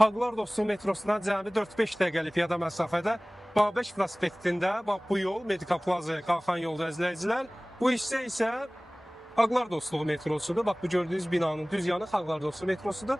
Xalqlar Dostluğu metrosundan cəmi 4-5 dəqiqəlik piyada məsafədə Babək prospektində bax bu yol Medika Plazaya qalxan yolda izləyicilər. Bu hissə isə Xalqlar Dostluğu metrosudur. Bax bu gördüyünüz binanın düz yanı Xalqlar Dostluğu metrosudur.